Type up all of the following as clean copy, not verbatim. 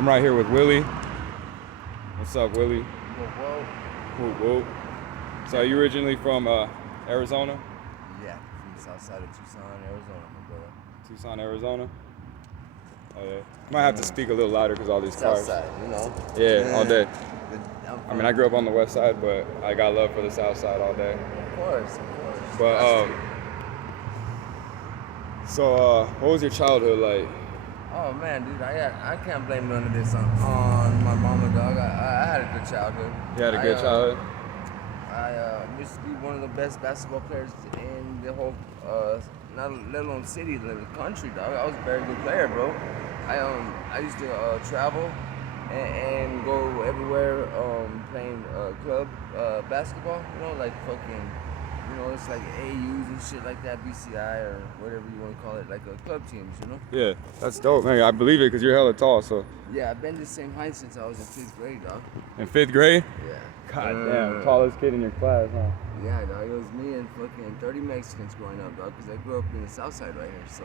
I'm right here with Willy. What's up, Willy? Whoa. Whoop, whoop. So you originally from Arizona? Yeah, from the south side of Tucson, Arizona, my brother. Tucson, Arizona? Oh, yeah. You might have to speak a little louder because all these South cars. side, you know. Yeah, all day. But I mean, I grew up on the west side, but I got love for the south side all day. Of course. But, what was your childhood like? Oh man, dude, I can't blame none of this on my mama, dog. I had a good childhood. You had a good childhood? I used to be one of the best basketball players in the whole, not let alone city, the country, dog. I was a very good player, bro. I used to travel and go everywhere playing club basketball. You know, like fucking, you know, it's like AUs and shit like that, BCI or whatever you want to call it, like club teams, you know. Yeah, that's dope, man. I believe it because you're hella tall, so. Yeah, I've been the same height since I was in 5th grade, dog. In 5th grade? Yeah. God damn, tallest kid in your class, huh? Yeah, dog. It was me and fucking 30 Mexicans growing up, dog, because I grew up in the south side right here, so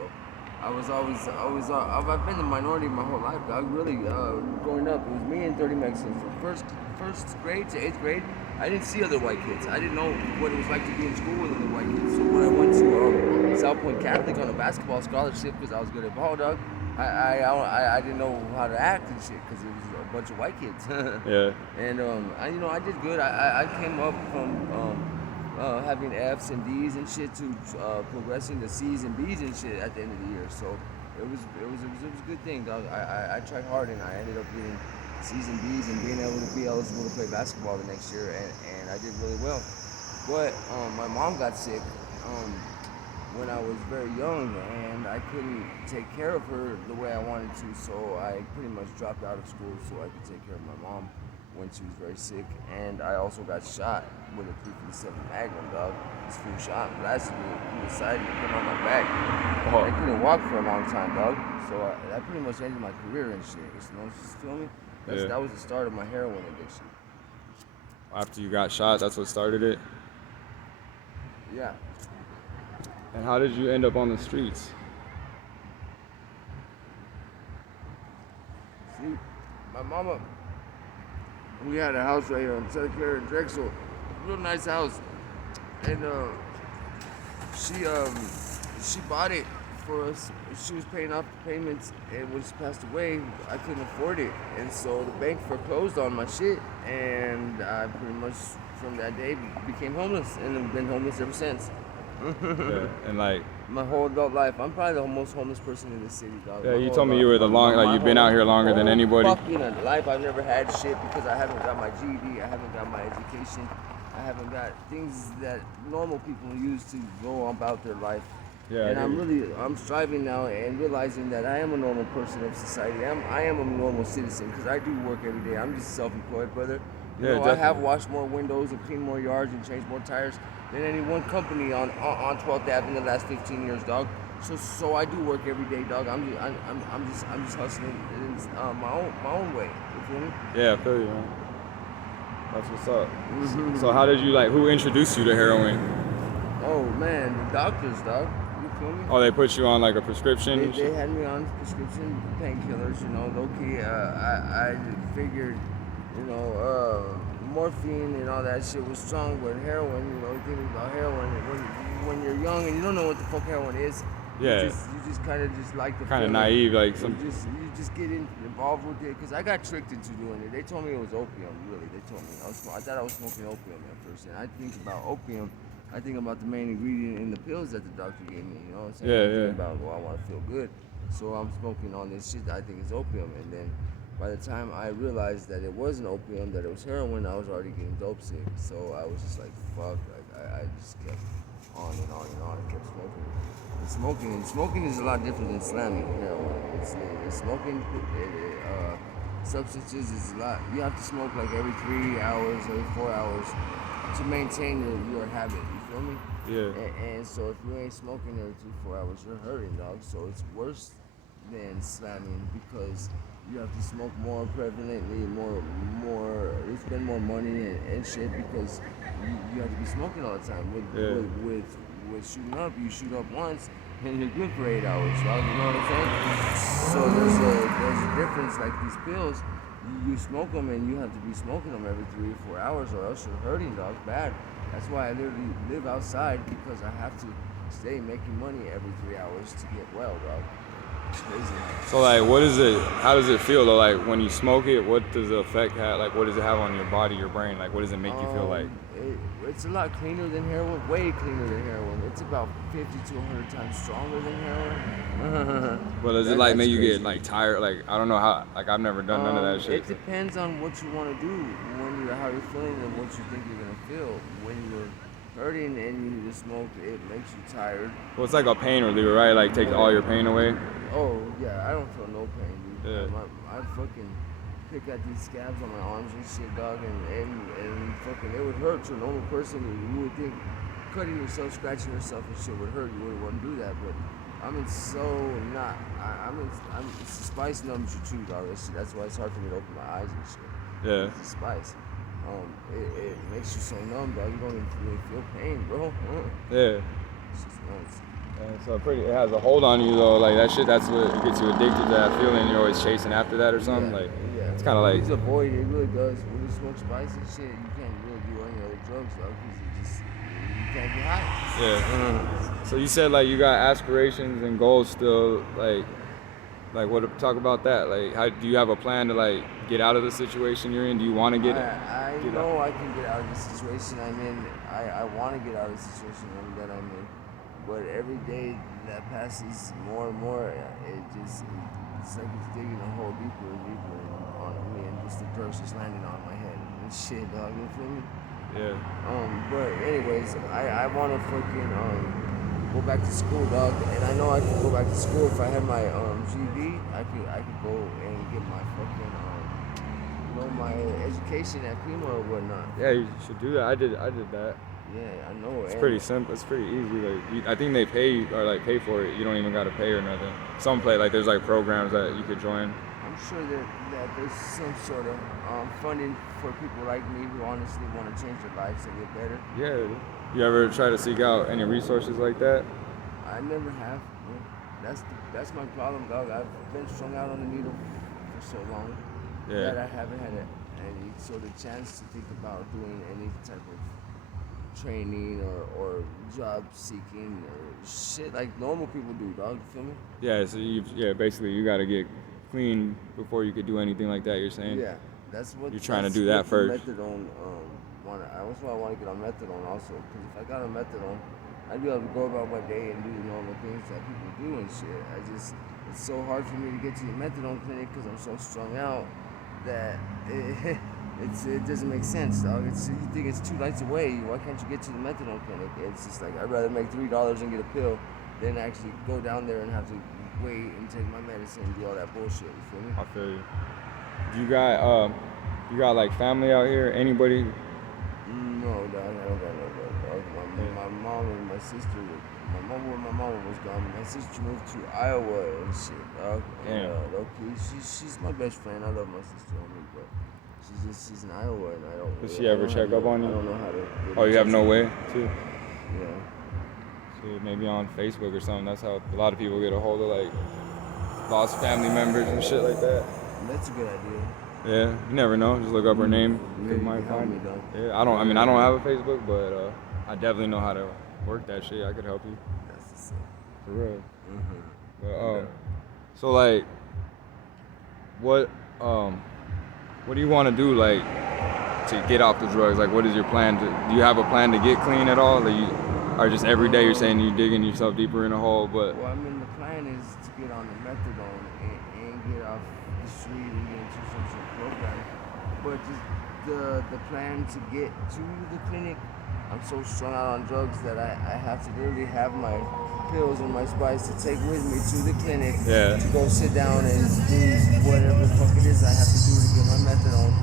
I was always, I've been the minority my whole life, dog. Really, growing up, it was me and 30 Mexicans. From first grade to 8th grade, I didn't see other white kids. I didn't know what it was like to be in school with other white kids. So when I went to South Point Catholic on a basketball scholarship because I was good at ball, dog, I didn't know how to act and shit because it was a bunch of white kids. Yeah. And I did good. I came up from having F's and D's and shit to progressing to C's and B's and shit at the end of the year. So it was a good thing, dog. I tried hard and I ended up getting C's and B's and being able to be eligible to play basketball the next year, and I did really well. But my mom got sick when I was very young, and I couldn't take care of her the way I wanted to, so I pretty much dropped out of school so I could take care of my mom when she was very sick. And I also got shot with a 357 Magnum, dog. This fool shot blasted me through the side and put on my back. I couldn't walk for a long time, dog. So that pretty much ended my career and shit. You know, you feel me? Yeah. That was the start of my heroin addiction. After you got shot, that's what started it? Yeah. And how did you end up on the streets? See, my mama, we had a house right here in Santa Clara and Drexel, real nice house, and she bought it for us. She was paying off the payments, and when she passed away, I couldn't afford it, and so the bank foreclosed on my shit, and I pretty much from that day became homeless, and have been homeless ever since. Yeah, and like my whole adult life, I'm probably the most homeless person in the city, dog. Yeah, you told me you were you've been out here longer than anybody. Fucking life, I've never had shit because I haven't got my GED, I haven't got my education, I haven't got things that normal people use to go about their life. Yeah, and I'm striving now and realizing that I am a normal person of society. I am a normal citizen because I do work every day. I'm just self-employed, brother. You know, definitely. I have washed more windows and cleaned more yards and changed more tires than any one company on 12th Ave in the last 15 years, dog. So I do work every day, dog. I'm just hustling in my own way. You feel me? Yeah, I feel you, man. That's what's up. So how did you who introduced you to heroin? Oh man, the doctors, dog. You feel me? Oh, they put you on a prescription? They had me on prescription painkillers, you know, low key. I figured, you know, morphine and all that shit was strong, but heroin, you know, thinking about heroin when you're young and you don't know what the fuck heroin is. Yeah. You just kind of just like the kind of feeling. naive, You just get involved with it, because I got tricked into doing it. They told me it was opium, really. They told me. I thought I was smoking opium at first, and I think about opium. I think about the main ingredient in the pills that the doctor gave me, you know what I'm saying? I think about, well, I want to feel good, so I'm smoking all this shit that I think is opium, and then by the time I realized that it wasn't opium, that it was heroin, I was already getting dope sick, so I was just like, fuck, I just kept on and on and on and kept smoking. And smoking is a lot different than slamming heroin. Smoking substances is a lot, you have to smoke like every 3 hours, every 4 hours to maintain your habit, you feel me? Yeah. And so if you ain't smoking every 3-4 hours, you're hurting, dog. So it's worse than slamming because you have to smoke more prevalently, you spend more money and shit because you have to be smoking all the time. With shooting up, you shoot up once and you're good for 8 hours, dog. You know what I'm saying? So there's a difference. Like these pills, you smoke them and you have to be smoking them every 3 or 4 hours, or else you're hurting, dog. Bad. That's why I literally live outside, because I have to stay making money every 3 hours to get well, dog. It's crazy. So like, what is it? How does it feel though? Like when you smoke it, what does the effect have? Like, what does it have on your body, your brain? Like, what does it make you feel like? It's a lot cleaner than heroin, way cleaner than heroin. It's about 50 to 100 times stronger than heroin. Well, does it like make you get like tired? Like, I don't know how. Like, I've never done none of that shit. It depends on what you want to do, how you're feeling, and what you think you're gonna feel. When you're hurting and you just smoke, it makes you tired. Well, it's like a pain reliever, right? Like, takes all your pain away. Oh yeah, I don't feel no pain, dude. Yeah. I fucking pick at these scabs on my arms and shit, dog, and fucking it would hurt to a normal person. You would think cutting yourself, scratching yourself and shit would hurt. You wouldn't want to do that, but I'm in so not. I'm spice numbs you too, dog. That's why it's hard for me to open my eyes and shit. Yeah. It's the spice. It makes you so numb, dog. You don't even really feel pain, bro. Yeah. It's just nuts. So it has a hold on you though. Like that shit, that's what gets you addicted to that feeling. You're always chasing after that or something. Yeah. It's kind of like. It's a void. It really does. When you smoke spice and shit, you can't really do any other drugs, dog, because you can't get high. Yeah. So you said like you got aspirations and goals still. Like what? Talk about that. Like, how do you have a plan to like get out of the situation you're in? Do you want to get? I know I can get out of the situation I'm in. I want to get out of the situation that I'm in. But every day that passes more and more, it's like it's digging a hole deeper and deeper on me, and just the dirt just landing on my head and shit, dog. You feel me? Yeah. But anyways, I want to fucking go back to school, dog. And I know I could go back to school if I had my GED. I could go and get my fucking my education at Primo or whatnot. Yeah, you should do that. I did that. Yeah, I know. It's pretty simple. It's pretty easy. Like, I think they pay for it. You don't even gotta pay or nothing. Some there's like programs that you could join. I'm sure that there's some sort of funding for people like me who honestly want to change their lives and get better. Yeah. You ever try to seek out any resources like that? I never have. That's my problem, dog. I've been strung out on the needle for so long that I haven't had any sort of chance to think about doing any type of training or job seeking or shit like normal people do, dog. You feel me? Yeah, so basically you gotta get clean before you could do anything like that, you're saying? Yeah. That's what you're trying to do that first. Methadone, that's why I want to get on methadone also, because if I got on methadone, I'd be able to go about my day and do the normal things that people do and shit. It's so hard for me to get to the methadone clinic because I'm so strung out that it doesn't make sense, dog. You think it's 2 lights away. Why can't you get to the methadone clinic? It's just like, I'd rather make $3 and get a pill than actually go down there and have to wait and take my medicine and do all that bullshit. You feel me? I feel you. Do you got like family out here? Anybody? No, dog. I don't got nobody, dog. My mom and my sister, when my mom was gone, my sister moved to Iowa and shit, dog. And she's my best friend. I love my sister, but she's in Iowa, and I don't. Does she ever check up on you? I don't know how to. Oh, you have no way to? Yeah. So maybe on Facebook or something. That's how a lot of people get a hold of like lost family members and shit like that. That's a good idea. Yeah, you never know. Just look up her name. You might find me, dog. Yeah, I don't have a Facebook, but I definitely know how to work that shit. I could help you. That's the same. For real. Mm-hmm. But so like, what do you want to do like to get off the drugs? Like, what is your plan? Do you have a plan to get clean at all? Or just every day you're saying you're digging yourself deeper in a hole? But well, I mean, the plan is to get on the methadone and get off the street and get into some sort of program. But just the plan to get to the clinic, I'm so strung out on drugs that I have to literally have my pills and my spice to take with me to the clinic to go sit down and do whatever the fuck it is I have to do to get my methadone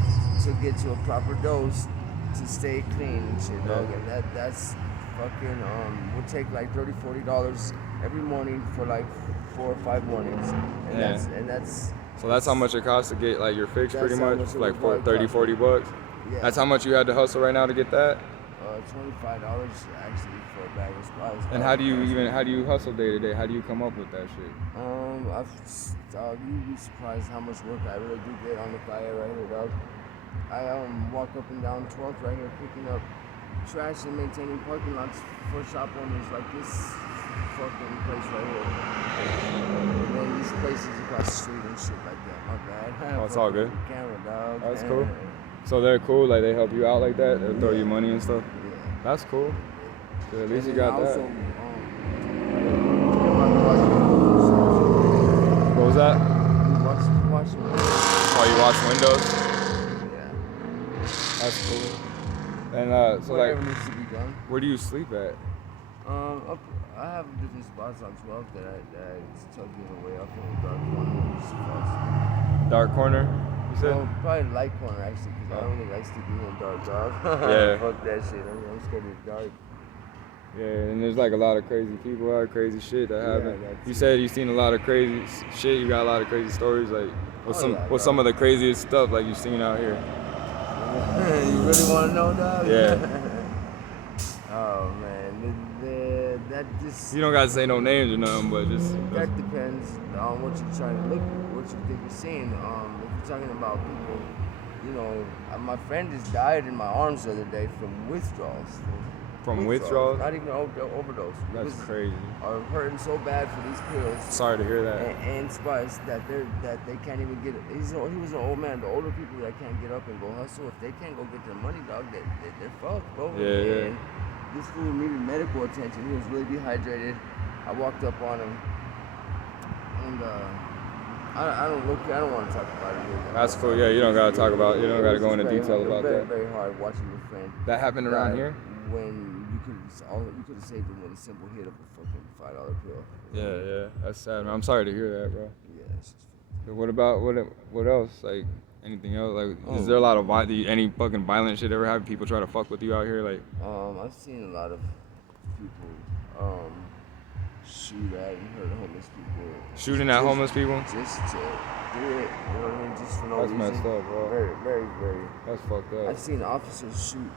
to get to a proper dose to stay clean and shit, dog. And that's fucking would take like $30-$40 every morning for like 4 or 5 mornings, and that's so that's how much it costs to get like your fix, pretty much, like $30-$40. Yeah. That's how much you had to hustle right now to get that. $25 actually for a bag of spice. And how do you hustle day to day? How do you come up with that shit? You'd be surprised how much work I really do get on the calle right here, dog. I walk up and down 12th right here picking up trash and maintaining parking lots for shop owners like this fucking place right here. And then these places across the street and shit like that. My bad. Oh, it's all good. Camera, dog. That's cool. So they're cool, like they help you out like that? They'll throw you money and stuff? Yeah. That's cool. So at least you And got then that. also, What was that? Watch Oh, you wash windows? Yeah. That's cool. And so Whatever like, needs to be done. where do you sleep at? I have different spots on 12 that I tuck in away up in the dark corner. Dark corner, you said? Probably light corner actually, because I don't really like sleeping in the dark, dog. Yeah. Fuck that shit. I'm scared of the dark. Yeah, and there's like a lot of crazy people out, crazy shit that happen. that's You it. said you've seen a lot of crazy shit. You got a lot of crazy stories. Like, what's some of the craziest stuff like you've seen out here? You really want to know, dog? Yeah. Oh man, that just. You don't gotta say no names or nothing, but just. That depends on what you're trying to look at, what you think you're seeing. If you're talking about people, you know, my friend just died in my arms the other day from withdrawals. From withdrawals? Not even overdose. That's crazy. Are hurting so bad for these pills. Sorry to hear that. And spice that they can't even get it. He was an old man. The older people that can't get up and go hustle, if they can't go get their money, dog, they're fucked, bro. Yeah. And this fool needed medical attention. He was really dehydrated. I walked up on him, and I don't want to talk about it. That's cool. Yeah, you don't gotta talk about. You don't gotta go into detail about that. that. Very hard watching your friend. That happened around here. When you could have saved him with a simple hit of a fucking $5 pill. Yeah, that's sad, man. I'm sorry to hear that, bro. Yeah. It's just, But what else? Like anything else? Like, is there a lot of any fucking violent shit ever happen? People try to fuck with you out here, like. I've seen a lot of people shoot at and hurt homeless people. Shooting at homeless people? Just to do it, you know what I mean? Just for no That's reason. messed up, bro. Very, very, very. That's fucked up. I've seen officers shoot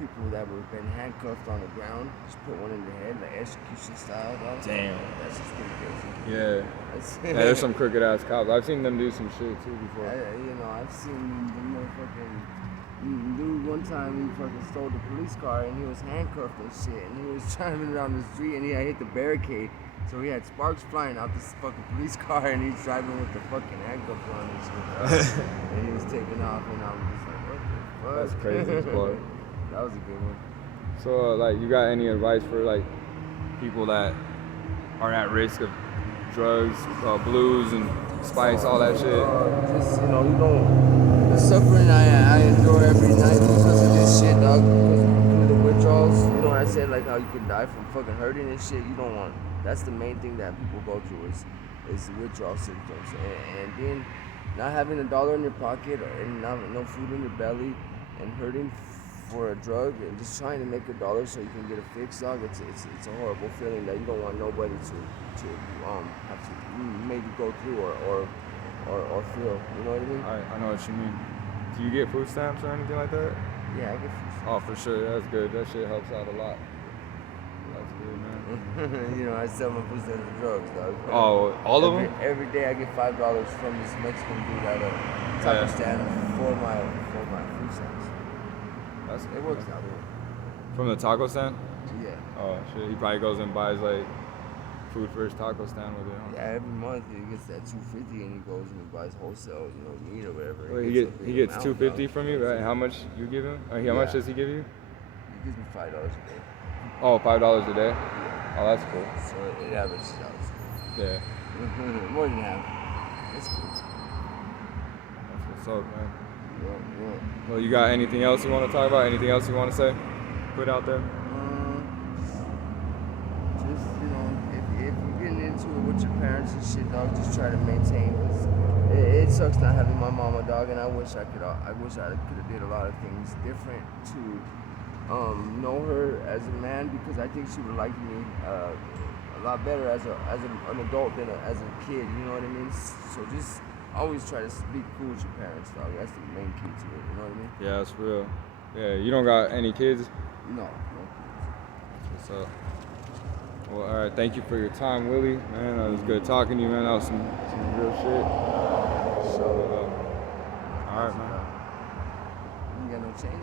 people that were been handcuffed on the ground, just put one in the head, like execution style. Dog. Damn. That's just pretty crazy. Yeah. Yeah, there's some crooked ass cops. I've seen them do some shit too before. I've seen the motherfucking dude one time. He fucking stole the police car and he was handcuffed and shit. And he was driving around the street and he had hit the barricade. So he had sparks flying out this fucking police car and he's driving with the fucking handcuffs on and shit. And he was taking off and I'm just like, what the fuck? That's crazy as fuck. That was a good one. So, like, you got any advice for like people that are at risk of drugs, blues, and spice, all that shit? Just you don't. The suffering I endure every night because of this shit, dog. Because of the withdrawals. You know what I said, like how you could die from fucking hurting and shit. You don't want. That's the main thing that people go through is the withdrawal symptoms, and then not having $1 in your pocket and no food in your belly and hurting for a drug and just trying to make $1 so you can get a fix, dog. It's a horrible feeling that you don't want nobody to have to maybe go through or feel. You know what I mean? I know what you mean. Do you get food stamps or anything like that? Yeah, I get food stamps. Oh, for sure. That's good. That shit helps out a lot. That's good, man. You know, I sell my food stamps for drugs, dog. Oh, all of them? Every day I get $5 from this Mexican dude at a taco stand for my food stamps. It works out. From the taco stand? Yeah. Oh shit, he probably goes and buys like food for his taco stand with it, huh? Yeah, every month he gets that $250 and he goes and he buys wholesale, meat or whatever. Well, he gets $250 from you, right? How much you give him? Or how much does he give you? He gives me $5 a day. Oh, $5 a day? Yeah. Oh, that's cool. So it averages out. Yeah. More than half. It's cool. That's what's up, man. Yeah. Well, you got anything else you want to talk about? Anything else you want to say? Put out there? Just, if you're getting into it with your parents and shit, dog, just try to maintain. Cause it sucks not having my mama, dog, and I wish I could have did a lot of things different to know her as a man, because I think she would like me a lot better as an adult than as a kid. You know what I mean? So just always try to be cool with your parents, dog. That's the main key to it. You know what I mean? Yeah, that's real. Yeah, you don't got any kids? No. What's up? Well, all right. Thank you for your time, Willie. Man, it was good talking to you, man. That was some real shit. So, all right, man. You ain't got no change.